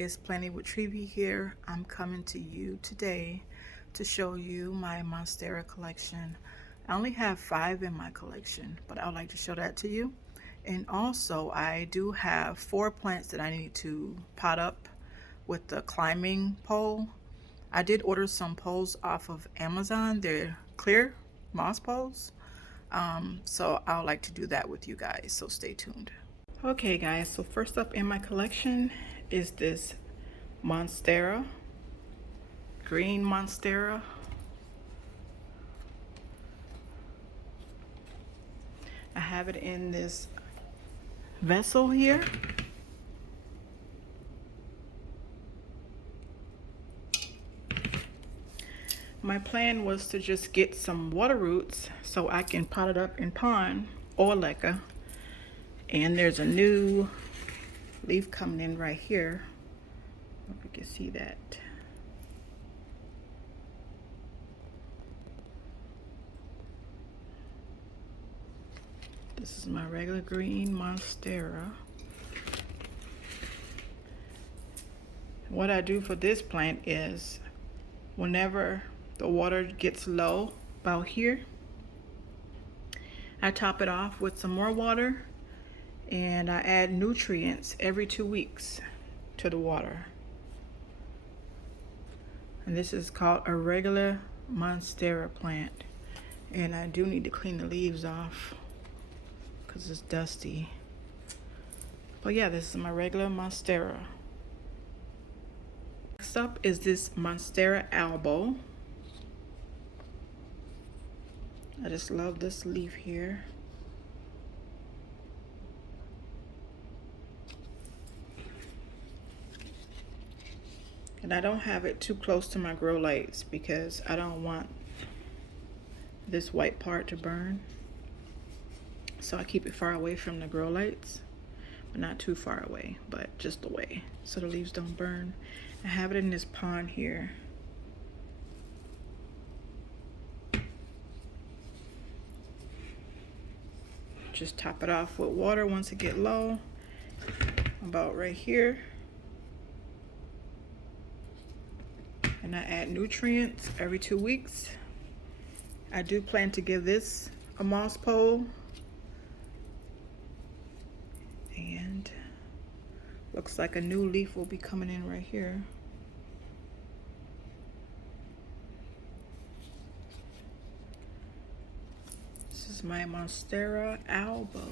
It's Plenty with Treevy here. I'm coming to you today to show you my Monstera collection. I only have 5 in my collection, but I would like to show that to you. And also I do have 4 plants that I need to pot up with the climbing pole. I did order some poles off of Amazon. They're clear moss poles. So I would like to do that with you guys, so stay tuned. Okay guys, so first up in my collection is this Monstera, green Monstera. I have it in this vessel here. My plan was to just get some water roots so I can pot it up in pond or leca. And there's a new leaf coming in right here. I hope you can see that. This is my regular green Monstera. What I do for this plant is whenever the water gets low about here, I top it off with some more water and I add nutrients every 2 weeks to the water. And this is called a regular Monstera plant. And I do need to clean the leaves off because it's dusty. But yeah, this is my regular Monstera. Next up is this Monstera albo. I just love this leaf here. And I don't have it too close to my grow lights because I don't want this white part to burn. So I keep it far away from the grow lights, but not too far away, but just away so the leaves don't burn. I have it in this pond here. Just top it off with water once it get low, about right here. And I add nutrients every 2 weeks. I do plan to give this a moss pole. And looks like a new leaf will be coming in right here. This is my Monstera albo.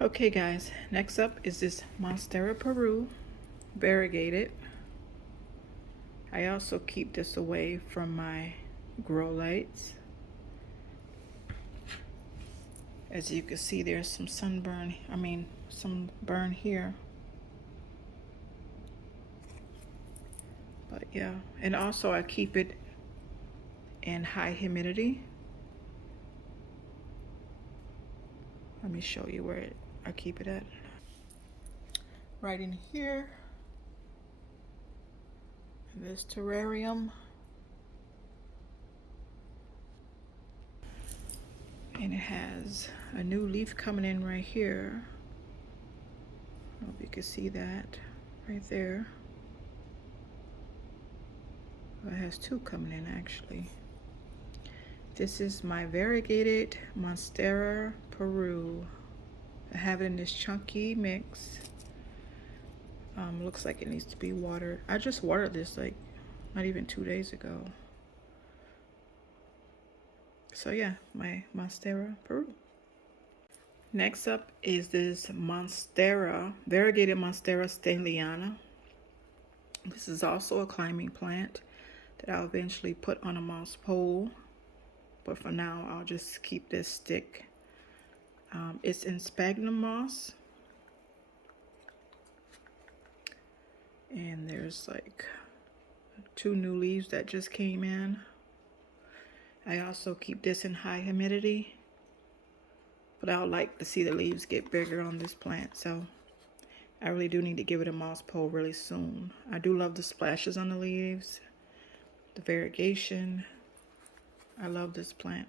Okay guys, next up is this Monstera Peru, variegated. I also keep this away from my grow lights. As you can see, there's some sunburn, some burn here. But yeah, and also I keep it in high humidity. Let me show you where I keep it at. Right in here, in this terrarium. And it has a new leaf coming in right here. I hope you can see that right there. Well, it has 2 coming in actually. This is my variegated Monstera Peru. I have it in this chunky mix. Looks like it needs to be watered. I just watered this like not even 2 days ago. So yeah, my Monstera Peru. Next up is this Monstera, variegated Monstera Staliana. This is also a climbing plant that I'll eventually put on a moss pole. But for now, I'll just keep this stick. It's in sphagnum moss. And there's like 2 new leaves that just came in. I also keep this in high humidity, but I would like to see the leaves get bigger on this plant, so I really do need to give it a moss pole really soon. I do love the splashes on the leaves, the variegation. I love this plant.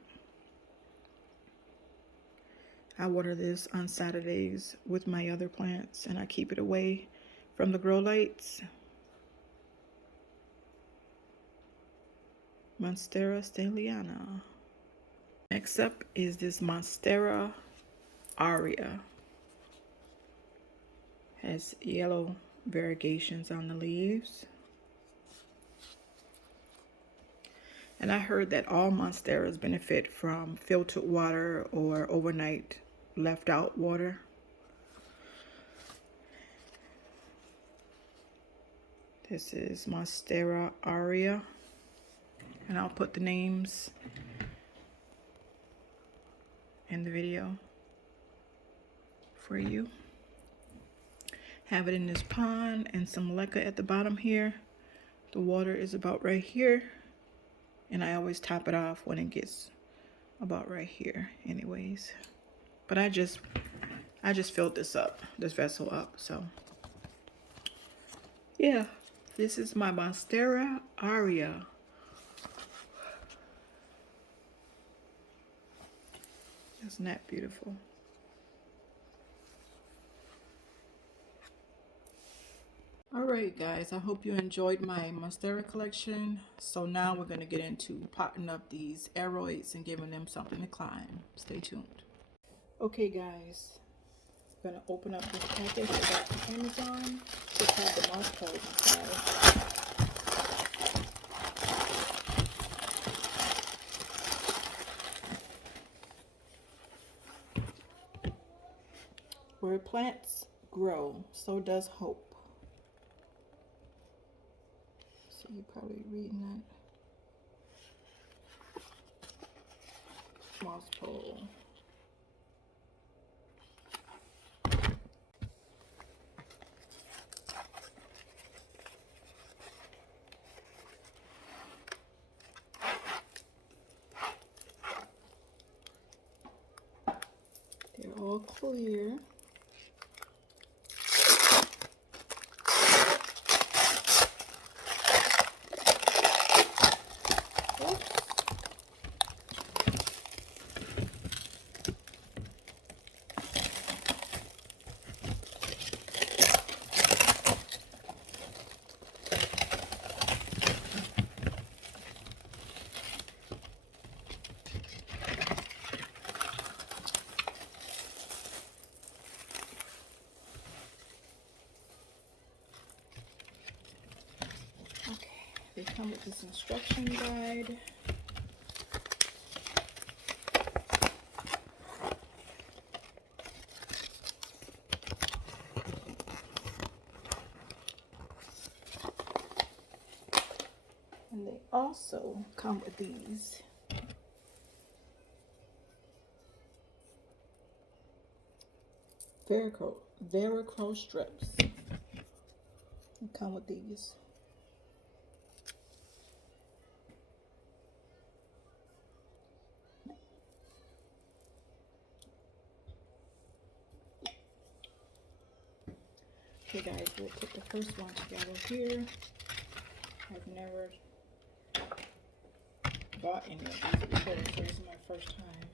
I water this on Saturdays with my other plants, and I keep it away from the grow lights. Monstera Steliana. Next up is this Monstera Aria. Has yellow variegations on the leaves. And I heard that all monsteras benefit from filtered water or overnight left out water. This is Monstera Aria, and I'll put the names in the video for you. Have it in this pond and some leca at the bottom here. The water is about right here, and I always top it off when it gets about right here anyways. But I just filled this vessel up, so yeah, this is my Monstera Aria. Isn't that beautiful? Alright guys, I hope you enjoyed my Monstera collection. So now we're going to get into potting up these aroids and giving them something to climb. Stay tuned. Okay guys, I'm going to open up this package I got from Amazon. Just have the mouse pole inside. Where plants grow, so does hope. So you're probably reading that. Mouse pole. They're all clear. They come with this instruction guide. And they also come with these Velcro strips. They come with these. Okay guys, we'll put the first one together here. I've never bought any of these before, so this is my first time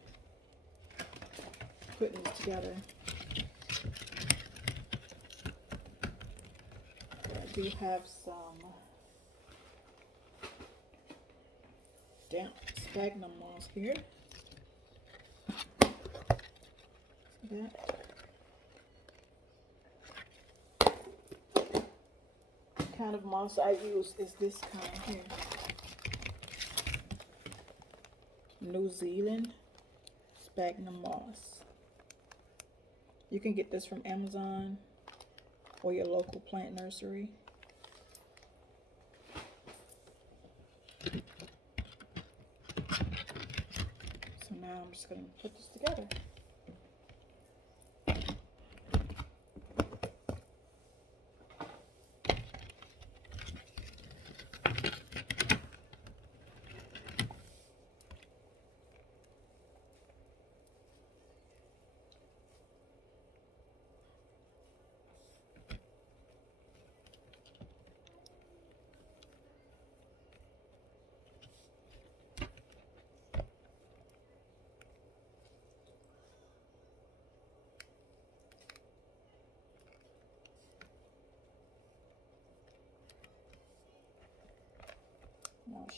putting this together. I do have some damp sphagnum moss here. See that? The kind of moss I use is this kind here. New Zealand sphagnum moss. You can get this from Amazon or your local plant nursery. So now I'm just going to put this together.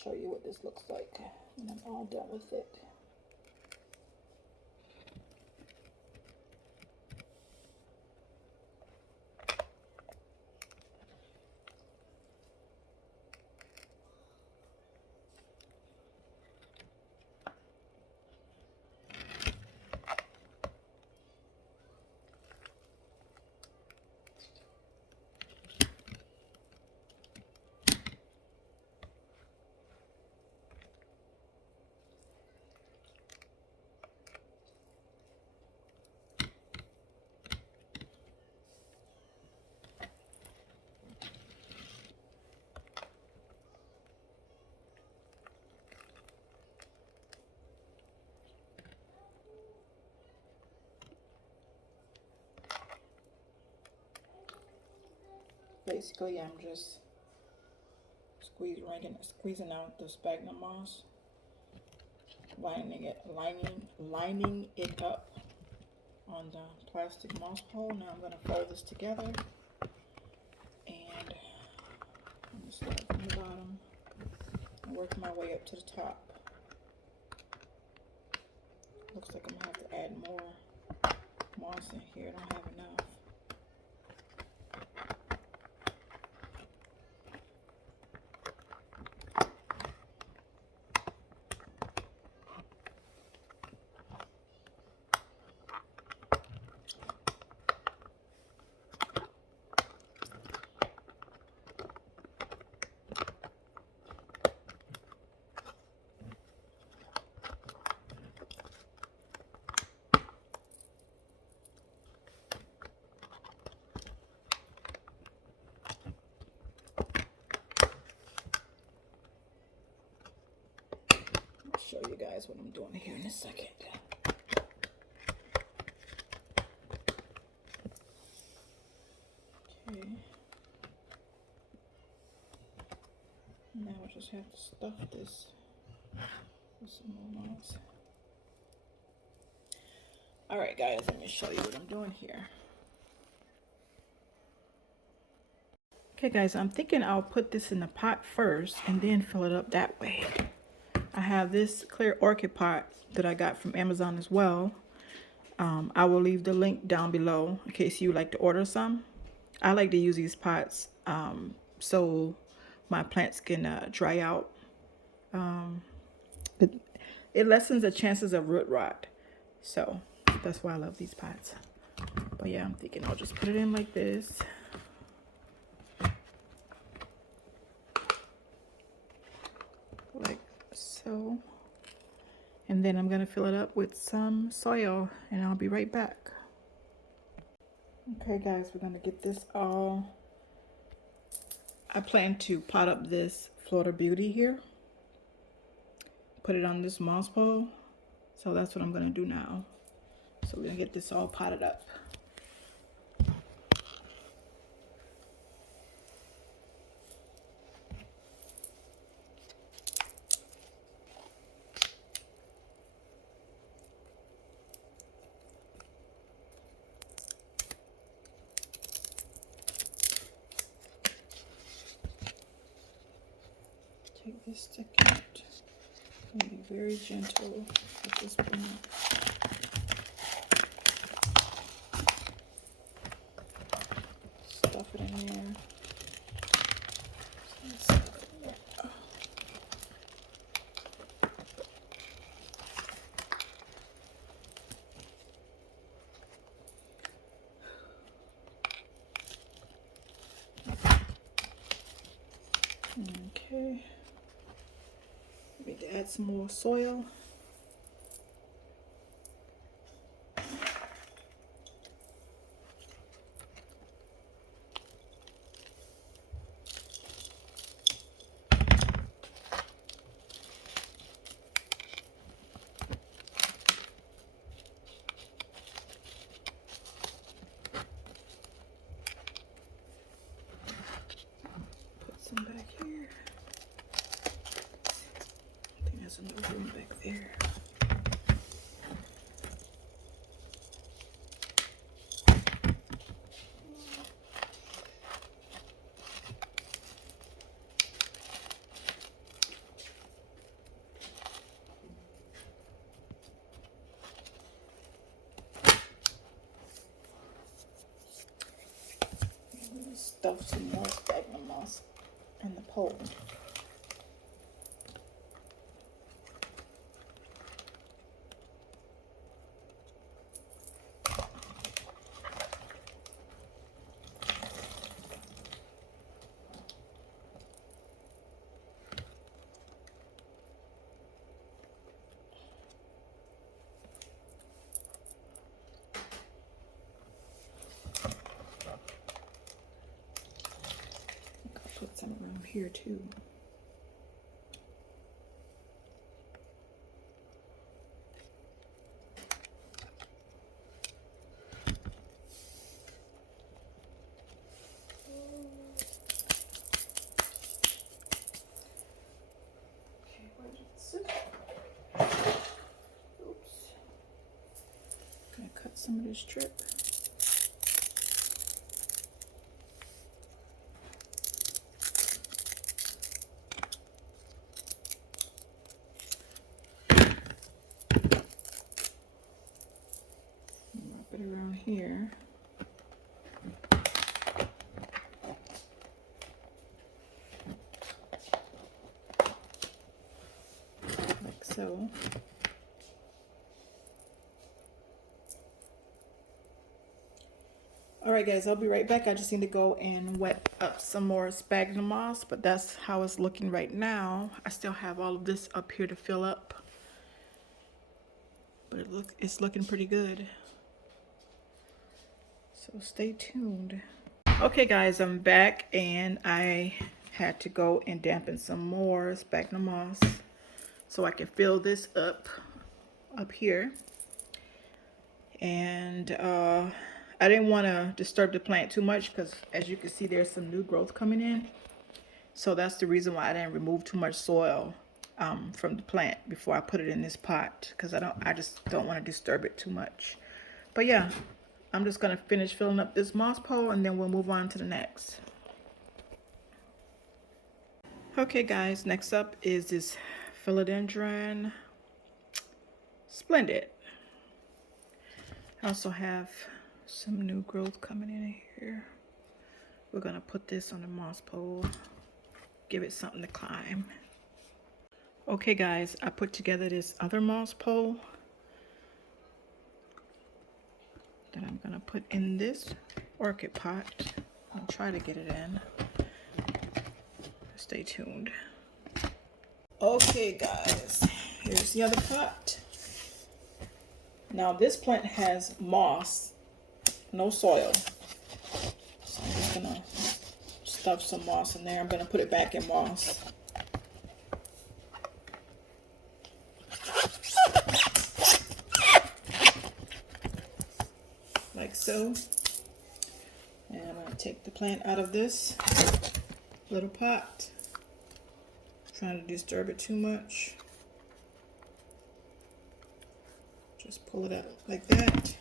show you what this looks like when I'm all done with it. Basically, I'm just squeezing out the sphagnum moss, lining it up on the plastic moss pole. Now I'm going to fold this together, and I'm going to start from the bottom and work my way up to the top. Looks like I'm going to have to add more moss in here. I don't have enough. Show you guys what I'm doing here in a second. Okay. Now I just have to stuff this with some more moss. Alright guys, let me show you what I'm doing here. Okay guys, I'm thinking I'll put this in the pot first and then fill it up that way. I have this clear orchid pot that I got from Amazon as well. I will leave the link down below in case you would like to order some. I like to use these pots so my plants can dry out. It lessens the chances of root rot. So that's why I love these pots. But yeah, I'm thinking I'll just put it in like this. Like so. And then I'm going to fill it up with some soil and I'll be right back. Okay guys, we're going to get this all. I plan to pot up this Florida Beauty here. Put it on this moss pole. So that's what I'm going to do now. So we're going to get this all potted up. Take this stick out and be very gentle with this plant. Stuff it in there. Okay. Need to add some more soil. Put some back here. I think there's enough room back there. stuff some more sphagnum moss in the pole. Put some around here too. Okay, where did it sit? Oops. Gonna cut some of this strip. Wrap it around here. Like so. Alright guys, I'll be right back. I just need to go and wet up some more sphagnum moss, but that's how it's looking right now. I still have all of this up here to fill up, but it's looking pretty good. So stay tuned. Okay guys, I'm back and I had to go and dampen some more sphagnum moss so I can fill this up here. And I didn't want to disturb the plant too much because, as you can see, there's some new growth coming in. So that's the reason why I didn't remove too much soil from the plant before I put it in this pot, because I just don't want to disturb it too much. But yeah, I'm just gonna finish filling up this moss pole and then we'll move on to the next. Okay guys, next up is this philodendron splendid. I also have some new growth coming in here. We're gonna put this on the moss pole, give it something to climb. Okay guys, I put together this other moss pole that I'm gonna put in this orchid pot. I'll try to get it in. Stay tuned. Okay guys, here's the other pot. Now this plant has moss, no soil. So I'm just gonna stuff some moss in there. I'm gonna put it back in moss. Like so. And I'm gonna take the plant out of this little pot. Trying to disturb it too much. Just pull it out like that.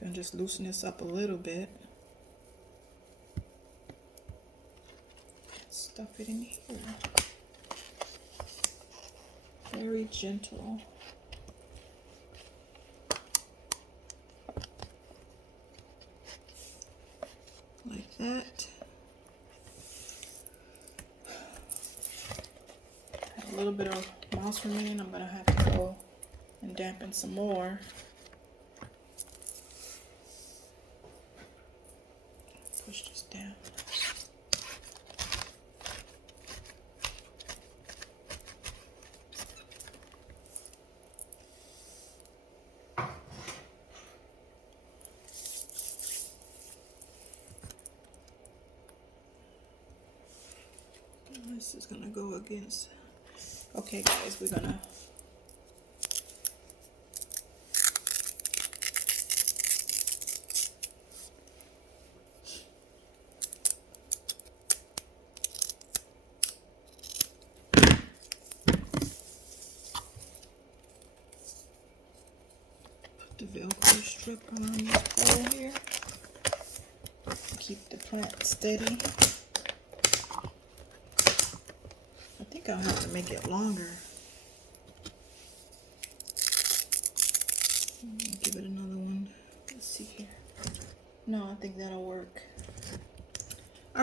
Gonna just loosen this up a little bit. Stuff it in here. Very gentle. Like that. A little bit of moss remaining. I'm gonna have to go and dampen some more. Push this down. This is gonna go against. Okay guys, we're gonna put the Velcro strip on this pole here. Keep the plant steady. I think I'll have to make it longer. Give it another one. Let's see here. No, I think that'll work.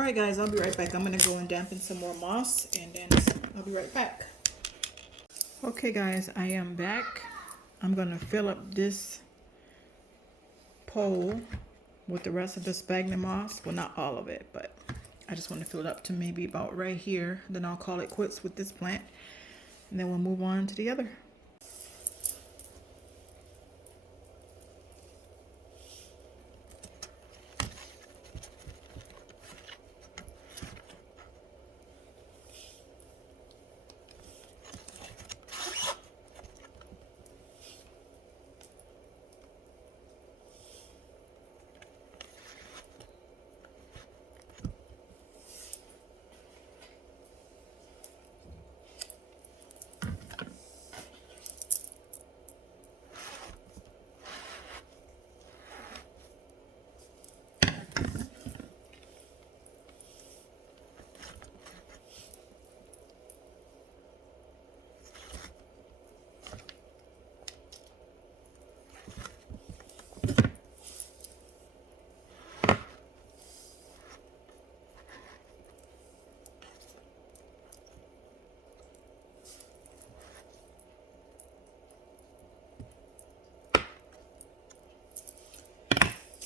right, guys, I'll be right back. I'm gonna go and dampen some more moss, and then I'll be right back. Okay, guys, I am back. I'm gonna fill up this pole with the rest of the sphagnum moss. Well, not all of it, but I just want to fill it up to maybe about right here. Then I'll call it quits with this plant, and then we'll move on to the other.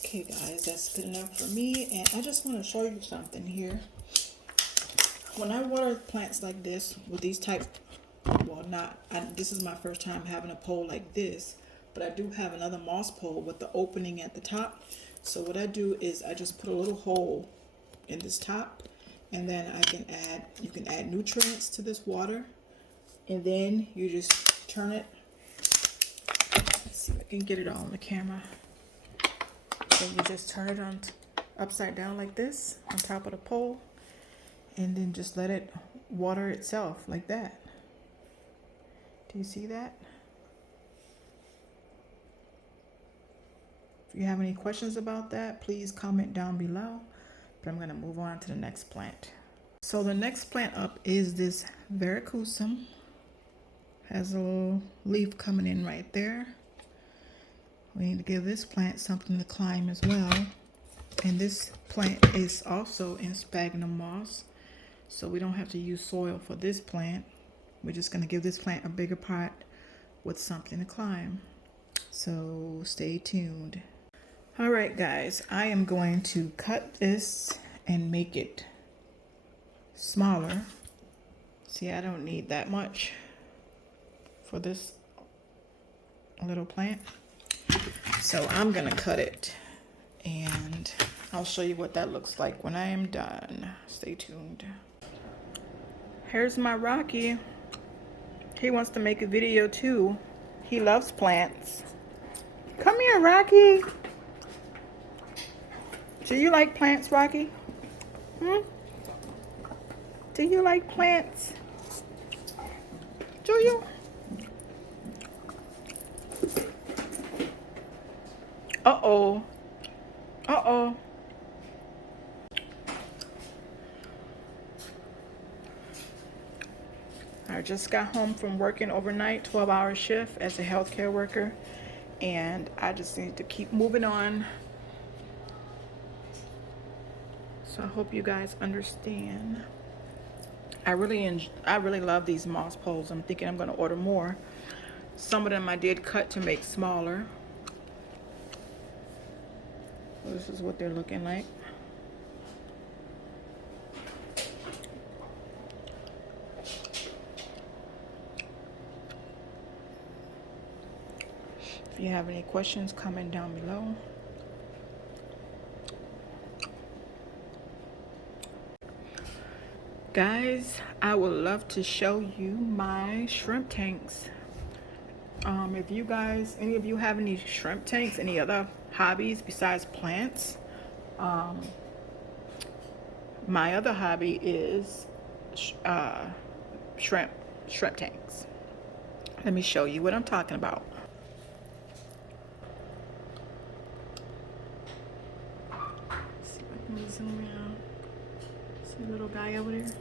Okay, guys, that's good enough for me. And I just want to show you something here. When I water plants like this with these type, well, this is my first time having a pole like this, but I do have another moss pole with the opening at the top. So what I do is I just put a little hole in this top, and then you can add nutrients to this water, and then you just turn it. Let's see if I can get it all on the camera. So you just turn it on upside down like this on top of the pole, and then just let it water itself like that. Do you see that? If you have any questions about that, please comment down below. But I'm going to move on to the next plant. So the next plant up is this verrucosum. Has a little leaf coming in right there. We need to give this plant something to climb as well. And this plant is also in sphagnum moss, so we don't have to use soil for this plant. We're just going to give this plant a bigger pot with something to climb. So stay tuned. All right, guys, I am going to cut this and make it smaller. See, I don't need that much for this little plant. So I'm going to cut it, and I'll show you what that looks like when I am done. Stay tuned. Here's my Rocky. He wants to make a video too. He loves plants. Come here, Rocky. Do you like plants, Rocky? Do you like plants? Do you? Uh-oh. Uh-oh. I just got home from working overnight, 12-hour shift as a healthcare worker, and I just need to keep moving on. So I hope you guys understand. I really love these moss poles. I'm thinking I'm going to order more. Some of them I did cut to make smaller. This is what they're looking like. If you have any questions, comment down below. Guys, I would love to show you my shrimp tanks. If you guys, any of you have any shrimp tanks, any other hobbies besides plants, my other hobby is shrimp tanks. Let me show you what I'm talking about. See if I can zoom in. See a little guy over there?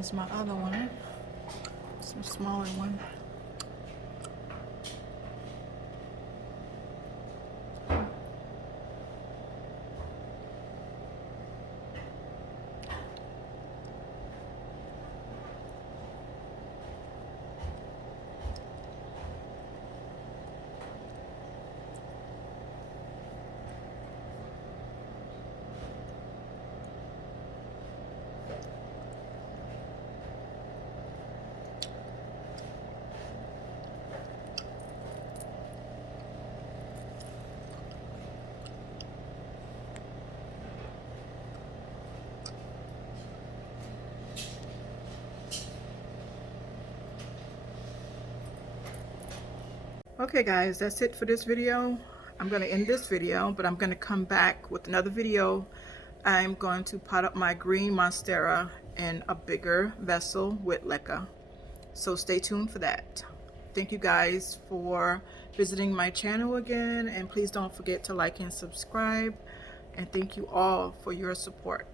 Here's my other one, some smaller one. Okay guys, that's it for this video. I'm going to end this video, but I'm going to come back with another video. I'm going to pot up my green Monstera in a bigger vessel with leca. So stay tuned for that. Thank you guys for visiting my channel again, and please don't forget to like and subscribe. And thank you all for your support.